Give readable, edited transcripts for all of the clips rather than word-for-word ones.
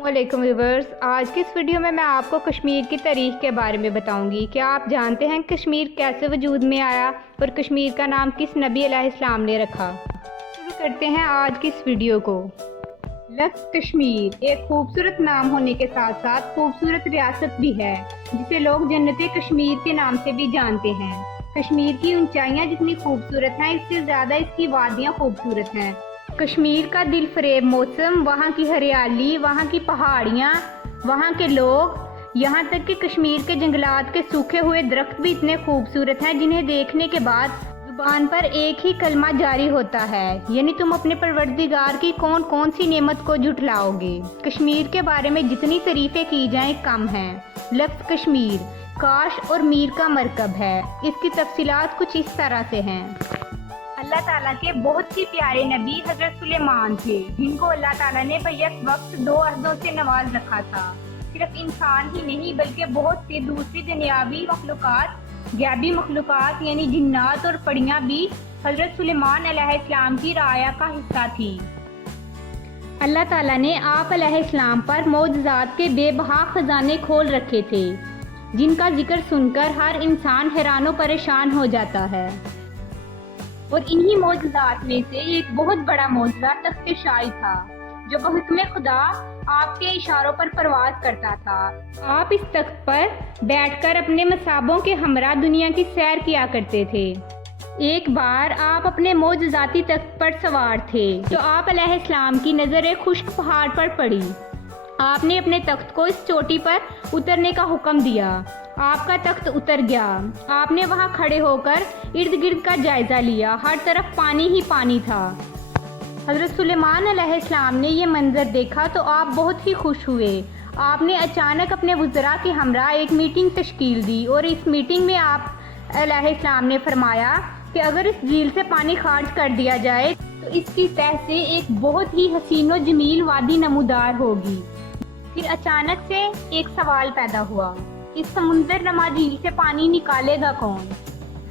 वालेकुम व्यूअर्स, आज की इस वीडियो में मैं आपको कश्मीर की तारीख के बारे में बताऊंगी। क्या आप जानते हैं कश्मीर कैसे वजूद में आया और कश्मीर का नाम किस नबी अलैहिस्सलाम ने रखा। शुरू करते हैं आज की इस वीडियो को। लफ्ज़ कश्मीर एक खूबसूरत नाम होने के साथ साथ खूबसूरत रियासत भी है, जिसे लोग जन्नत कश्मीर के नाम से भी जानते हैं। कश्मीर की ऊंचाइयां जितनी खूबसूरत हैं, इससे ज़्यादा इसकी वादियां खूबसूरत हैं। कश्मीर का दिल फरेब मौसम, वहाँ की हरियाली, वहाँ की पहाड़ियाँ, वहाँ के लोग, यहाँ तक कि कश्मीर के जंगलात के सूखे हुए दरख्त भी इतने खूबसूरत हैं जिन्हें देखने के बाद जुबान पर एक ही कलमा जारी होता है, यानी तुम अपने परवरदिगार की कौन कौन सी नेमत को झुठलाओगे। कश्मीर के बारे में जितनी तारीफें की जाएं कम है। लफ्ज़ कश्मीर काश और मीर का मरकब है। इसकी तफसीलात कुछ इस तरह से हैं। अल्लाह ताला के बहुत ही प्यारे नबी हजरत सुलेमान थे, जिनको अल्लाह ताला ने बैक वक्त 2 अहदों से नवाज रखा था। सिर्फ इंसान ही नहीं बल्कि बहुत सी दूसरी दुनियावी मखलूक़ात, गैबी मखलूक़ात यानी जिन्नात और पड़ियाँ भी हजरत सुलेमान अलैहिस्सलाम की राया का हिस्सा थी। अल्लाह ताला ने आप अलैहिस्सलाम पर मौजज़ात के बेबहा खजाने खोल रखे थे, जिनका जिक्र सुनकर हर इंसान हैरान परेशान हो जाता है। और इन्हीं मौजज़ात में से एक बहुत बड़ा मौजज़ा तख्त शाही था, जो बहुक्म खुदा आपके इशारों पर परवाज करता था। आप इस तख्त पर बैठकर अपने मसाबों के हमरा दुनिया की सैर किया करते थे। एक बार आप अपने मौजज़ाती तख्त पर सवार थे, तो आप अलैहिस्सलाम की नज़र एक खुश्क पहाड़ पर पड़ी। आपने अपने तख्त को इस चोटी पर उतरने का हुक्म दिया। आपका तख्त उतर गया। आपने वहां खड़े होकर इर्द गिर्द का जायजा लिया। हर तरफ पानी ही पानी था। हजरत सुलेमान अलैहिस्सलाम ने ये मंजर देखा तो आप बहुत ही खुश हुए। आपने अचानक अपने वज़रा के हमरा एक मीटिंग तश्कील दी और इस मीटिंग में आप अलैहिस्सलाम ने फरमाया कि अगर इस झील से पानी खारिज कर दिया जाए तो इसकी तह से एक बहुत ही हसीन व जमील वादी नमूदार होगी। फिर अचानक से एक सवाल पैदा हुआ, इस समुंदर नमा झील से पानी निकालेगा कौन?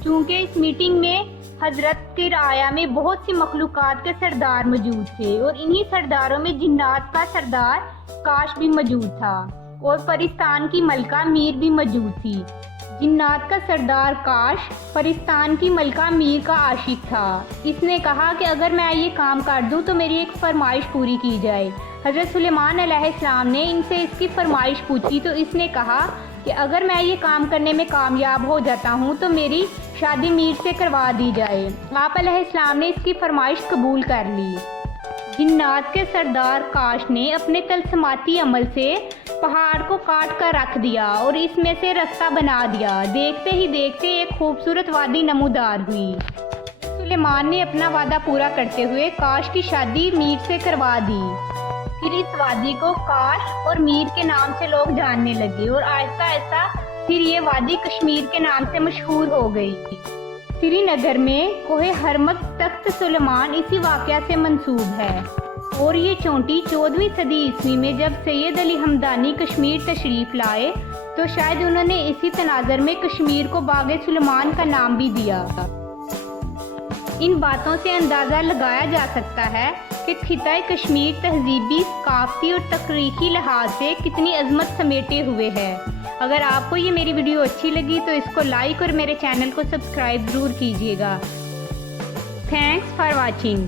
चूँकि इस मीटिंग में हजरत की राया में बहुत सी मखलूकात के सरदार मौजूद थे और इन्हीं सरदारों में जिन्नात का सरदार काश भी मौजूद था और परिस्तान की मलका मीर भी मौजूद थी। जिन्नात का सरदार काश परिस्तान की मलका मीर का आशिक था। इसने कहा कि अगर मैं ये काम कर दूं तो मेरी एक फरमाइश पूरी की जाए। हजरत सुलेमान अलैहिस्सलाम ने इनसे इसकी फरमाइश पूछी तो इसने कहा कि अगर मैं ये काम करने में कामयाब हो जाता हूँ तो मेरी शादी मीर से करवा दी जाए। आप अलैहिस्सलाम ने इसकी फरमाइश कबूल कर ली। जिन्नात के सरदार काश ने अपने तलस्माती अमल से पहाड़ को काट कर रख दिया और इसमें से रास्ता बना दिया। देखते ही देखते एक खूबसूरत वादी नमूदार हुई। सुलेमान ने अपना वादा पूरा करते हुए काश की शादी मीर से करवा दी। फिर इस वादी को काश और मीर के नाम से लोग जानने लगे और आहिस्ता आहिस्ता फिर ये वादी कश्मीर के नाम से मशहूर हो गई। श्रीनगर में कोहे हरमत तख्त सुलेमान इसी वाक़या से मंसूब है और ये चोटी 14वीं सदी ईस्वी में जब सैयद अली हमदानी कश्मीर तशरीफ़ लाए तो शायद उन्होंने इसी तनाज़र में कश्मीर को बाग़े सुलेमान का नाम भी दिया। इन बातों से अंदाज़ा लगाया जा सकता है कि खिताए कश्मीर तहजीबी, सकाफ़ती और तकरीकी लिहाज से कितनी अजमत समेटे हुए है। अगर आपको ये मेरी वीडियो अच्छी लगी तो इसको लाइक और मेरे चैनल को सब्सक्राइब ज़रूर कीजिएगा। Thanks for watching.